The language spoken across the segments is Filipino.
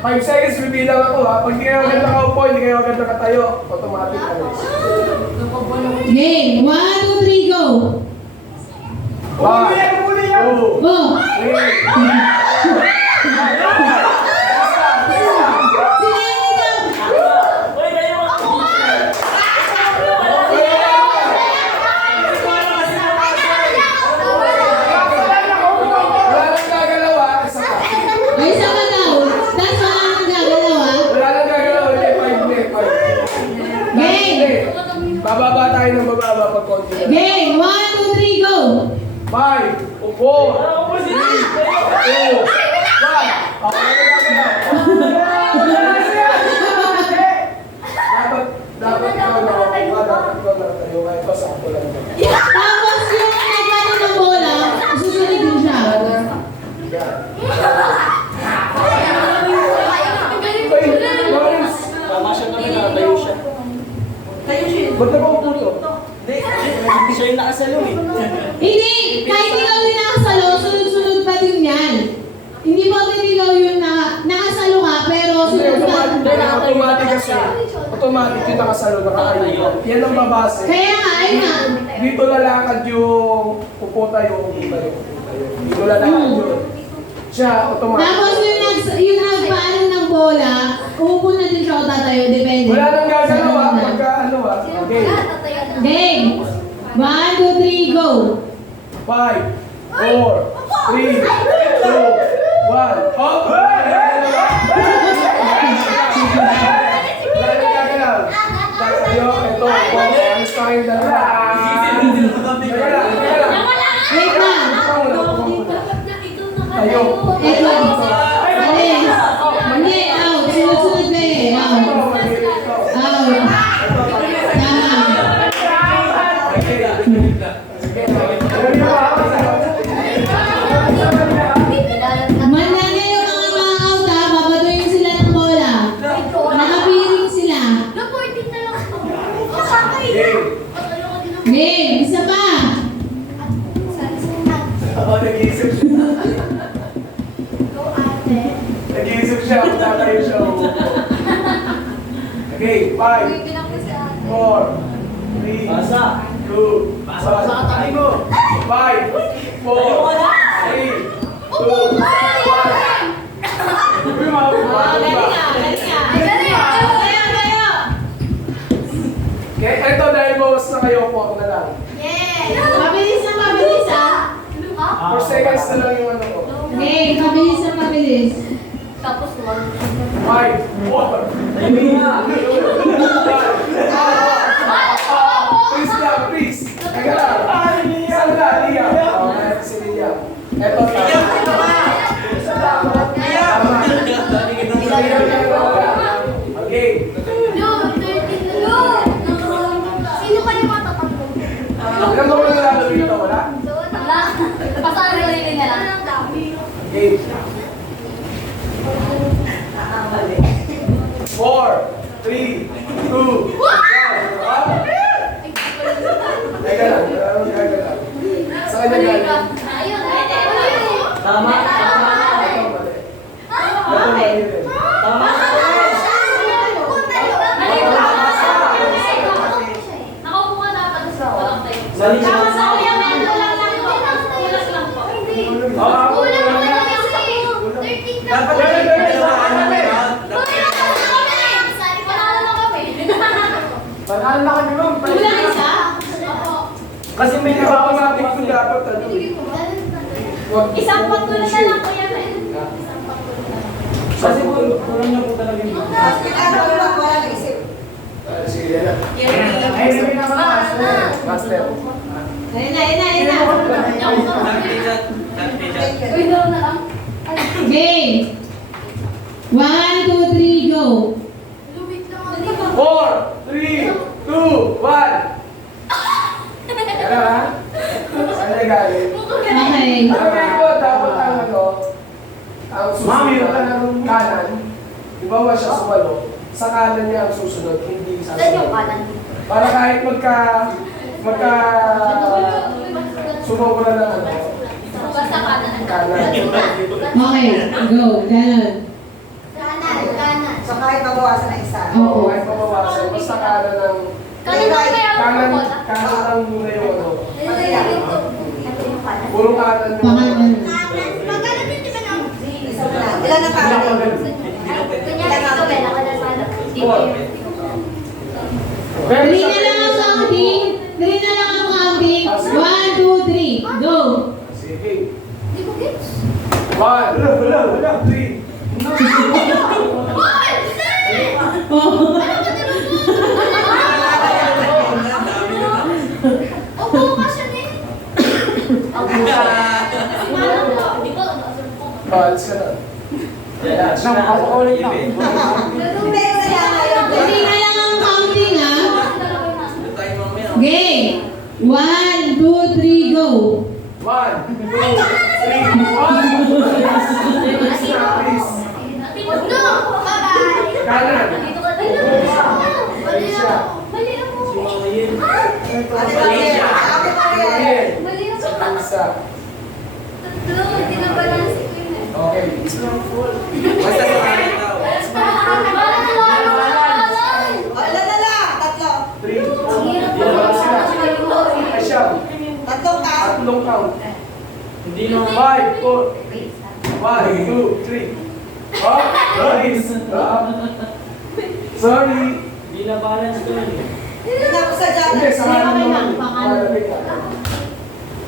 5 seconds, bibilang ako ha. Pag di kayo agad nakaupo, hindi kayo agad nakatayo, automatic alis. Game! 1, 2, 3, go! 1, 2, 3. Bababa tayo ng bababa pag konti na. Game! 1, 2, 3, go! 5, 4, 3, 2, 1. Dapat ikaw na tayo kahit pasakto lang. Tapos yung nagano ng bola, susunod din siya. Tama siya kami, nakatayo siya. Ba't na ba upo to? Hindi, siya yung nakasalo eh. Hindi! Kahit ikaw yung nakasalo, sunod-sunod pa din yan. Hindi ba ikaw yung nakasalo ka, pero sunod pa. Automatic kasi. Automatic yung nakasalo, nakakayo. Yan ang babase. Kaya nga, ayun nga. Dito lalakad yung upo tayo, upo tayo. Dito lalakad yun. Siya, automatic. Tapos yung nagpaano ng bola, uupo na din siya o tatayo, depende. Wala nang gagalaw ha, pagka ano ha. Okay. Game! 1, 2, 3, go! 5, 4, 3, 2, 1. Hop! Wala nang gagalaw. Tayo, ito. Alis pa kayong dalawa. Teka lang. Wait lang! Tayo. Ito. Alis. Hindi, out. Sunod-sunod kayo eh. Out. Out. Tama. Manda na yung mga out ha. Babatuyin sila ng bola. Nakapiring sila. Game. Isa pa. Ako, nag-iisip siya. Nag-iisip siya, tatayo siya. Okay, 5, 4, 3, Basa. 2, Basa ka tabi mo. 5, 4, 3, 2, 1. Okay, eto dahil bawas na kayo, po na lang. Mabilis na mabilis ha. 4 seconds na lang yung ano ko. Game. Mabilis na mabilis. 5, 4, 3, 2, 1. Please lang, please. Teka lang. Saan ka, Liam? Okay, si Liam. Eto, tama. Okay. Ilan mo na lalaro dito, wala? Okay. 4, 3, 2, 1. Teka lang, teka lang. Saan niya galing? Tama. Tama. Panahal na kami ma'am. Kulang isa? Kasi may automatic kung dapat ano. Isang pagkulo na lang po yan eh. Kasi kulang niya po talaga yung Sige, yan na. Ay, sabi na master. Ayun na, ayun na, ayun na. Uy, daw na lang. Game. 1, 2, 3, go. Lumit lang. 4, 3, 2, 1. Yan na ha? Saan niya galing? Okay. Sabi ko, dapat ang ano, ang susunod ng kanan, di ba ba siya sumalo? Sa kanan niya ang susunod, hindi sa Saan yung sunod. kanan? Para kahit magka sumobra ng ano, Basta kanan. kanan. Okay, go. Ganun. Kanan. mabawasan ng isa. Oo, kahit mabawasan. Basta kanan ng... Kanan lang kaya ako Kanan, bola. kanan lang muna yung ano. Ito yung kanan. Puro kanan mo. Pangalan. Magkano din di ba na? Isa mo na. Ilan ang kanan? Kunyari ito, Bella, kanan sana. Dito yun. Pero Dali sa- na lang ang counting. Dali na lang ang counting. 1, 2, 3. Go! Sige. Hindi ko gets. 1, 2, 3. Boy! Sir! Oh. Ano ba naman po? Opo ka siya din. Opo siya. Hindi ko, Balance ka na. Yes. Nakakaulit na. Pero kaya ngayon. Dali na lang ang counting, ha? Game! 1, 2, 3, go! 1, 2, 3, 1. Please na, please. No! Bye-bye! Kanan. Dito ka tayo. Mali ako. Mali ako. Ate Maria. Ate Maria. Mali ako. Isa. Tatlo, hindi na balance ko yun eh. Okay. Basta sa kanan daw. O, ilan na lang? Tatlo. 3, 4, balance ka. Ay siya. Tatlong count. Tatlong count. Hindi na. 5, 4. 1, 2, 3. Oh, sorry. Stop. Sorry. Hindi na balance ko yun. Hindi na ako sa dyan. Hindi, sa kanan mo. lang, pangalan. Malamig ka.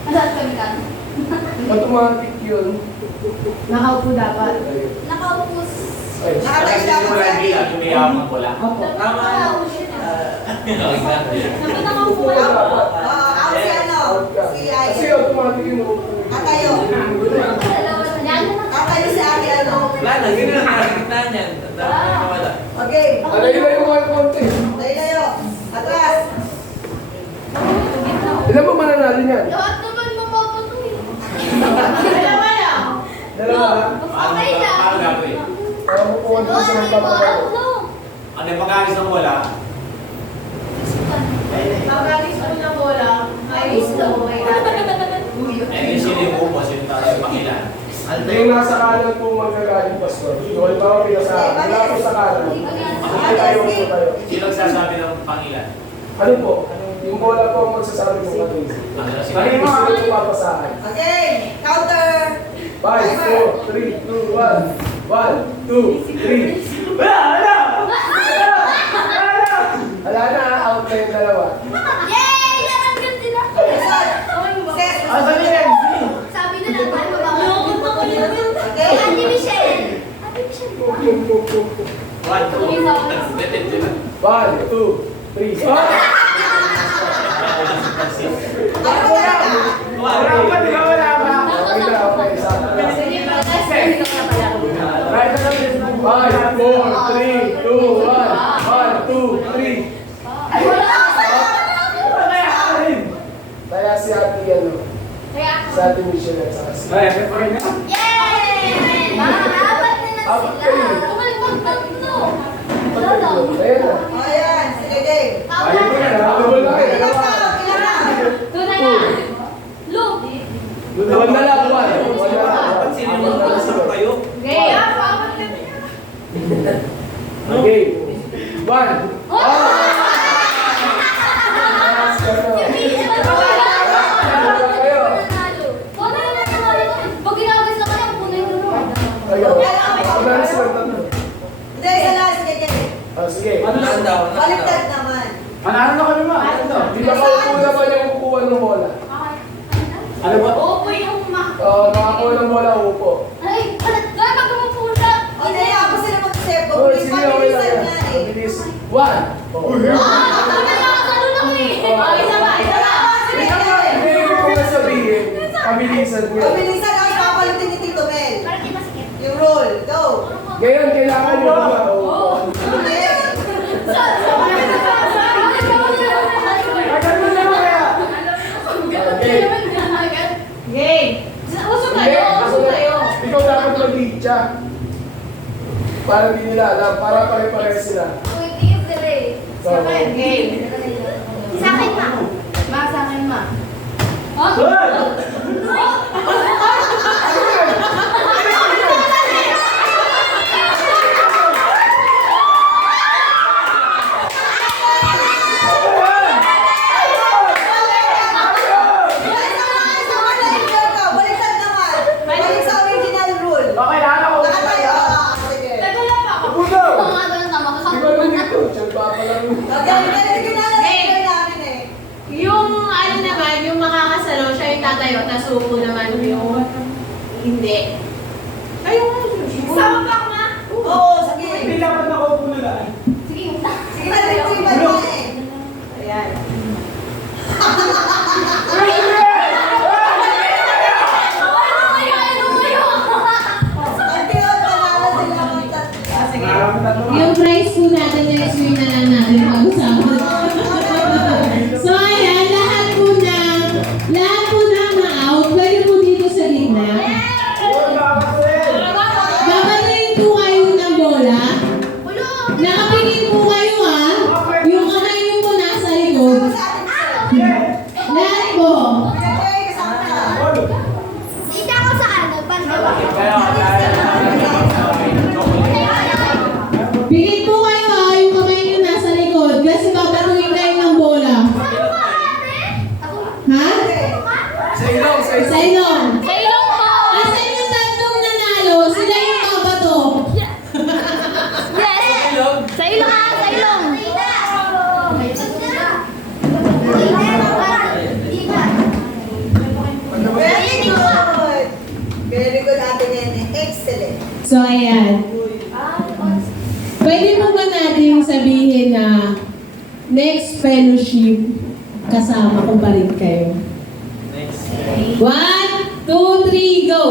Masaan kami ka? Automatic yun. Nakaupo dapat. Ayun. Nakaupo. Ayun. Nakatayo siya ako sa akin. Opo. Tama. Dapat nakaupo ka. Ako si ano? Si Kasi Ayan. automatic yun. Atayo. Yan na. Atayo si Ate ano. Wala na, hindi na nakakita niyan. Dapat na wala. Okay. Alay-alay mo kayo konti. Tayo. Atras. Ilan ba mananalo niyan? Lahat naman mapapatuloy. Dalawa lang. Dalawa lang. Okay lang. Paano gagawin? Para makuha Ito, ko sa ano yung magpapagawa. no? Ano yung pag-alis ng wala? Pag-alis mo ng bola, ay gusto mo may Eh, sino yung upos, yung taas yung pakilan. Yung nasa kanan po magkagaling pastor. So, halimbawa pinasabi. Wala po sa kanan. Hindi tayo po tayo. Sino nagsasabi ng pangilan? Ano po? Yung bola po ang magsasabi kung ano yun. Ano yung gusto nyo papasahan? Okay. Counter. 5, 4, 3, 2, 1. 1, 2, 3. Wala! Wala na, out na yung dalawa. Yay! Naranggap din ako. Listen. Set. Sabi na lang, paano ba ako? Okay. Ate Michelle. Ate Michelle. 1, 2, 3. Ako na lang. Wala pa, di ba wala pa? Okay na, okay. Sakto na. Sige, pag-test ko na pala. 5, 4, 3, 2, 1. 1, 2, 3. Ay, wala. Kaya si Ate ano, Kaya si Ate Michelle at saka si... Ay, pa rin na. yay! Apat na lang Apat sila. kayo. Kumalimang tatlo. Wala daw. Ayan na. O, ayan. Sige, game. Ayun ko na, nakabol na kayo. Ilan Dalawa. na? Ilan na? Doon na nga. Look. One na lang, one. One na lang. Dapat sino yung nagkasama kayo? Okay. Apat na lang. Okay. 1. Pag ginagawin sa kanya, puno yung Ayun. Wala na silang tatlo. Hindi, isa lang. Sige, game. Ah, sige. Ano lang daw? Baliktad naman. Manalo na kami ma. Ano to? Di ba kaupo naman yung kukuha ng bola? Ano ba? Opo yung ma. Oo, nakakuha ng bola, upo. Ay, gano'n magkakapo siya. O, hindi. Ako sila mag-step. Oh, Bilis, sige, okay lang mabilisan yan. nga eh. Mabilis. 1. Oh. Kami nakakalo lang eh. Isa ba? Isa ba? Sige, game. Hindi ko nga sabihin. Kabilisan ko yan. Mabilisan ako. Papalutin ni Tito Mel. Parang di masikip. Yung roll. Go. Ngayon, kailangan nyo ba? Oo. Okay. Game! Uso Hindi, tayo! ako Uso na- tayo! Ikaw dapat mag-lead siya. Para hindi nila alam. Para pare-pares sila. Sa akin, game! Sa akin ma. Ma, sa akin, ma. Hindi. Kayo nga. Sama pa ako ma. Oo, sige. Hindi dapat nakaupo na lang. Sige, una. Sige na, sige ba Ulo. na eh. Ayan. Ang cute, panalo sila mga tatlo. Marami tatlo. Yung price po natin next week na lang natin pag-usapan. So ayan, lahat po ng na-out, pwede po dito sa gitna. Babatayin po kayo ng bola. Nakapingin po kayo ha. Yung kamay niyo po nasa likod. Sa atin sir. Lahat po. Okay, kasama ka. Hindi ako sa ano, Pingin po kayo ha. Yung kamay niyo nasa likod. Kasi babatuin kayo ng bola. Ha? Sa ilong, sa Sa ilong. ilong. Sa ilong mo! Asan yung tatlong nanalo? Sila yung kabato. Yes! Sa ilong ha! Sa ilong! Very good. Very good, Ate Nene. Excellent. So ayan. Pwede mo ba natin sabihin na next fellowship kasama ko pa rin kayo? Next. 1, 2, 3, go!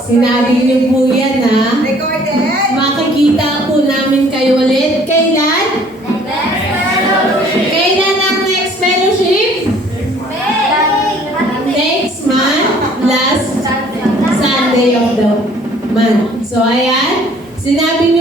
Sinabi niyo po yan ha. Recorded. Makikita po namin kayo ulit. Kailan? Kailan ang next fellowship? Next month, last Sunday of the month. So ayan, sinabi niyo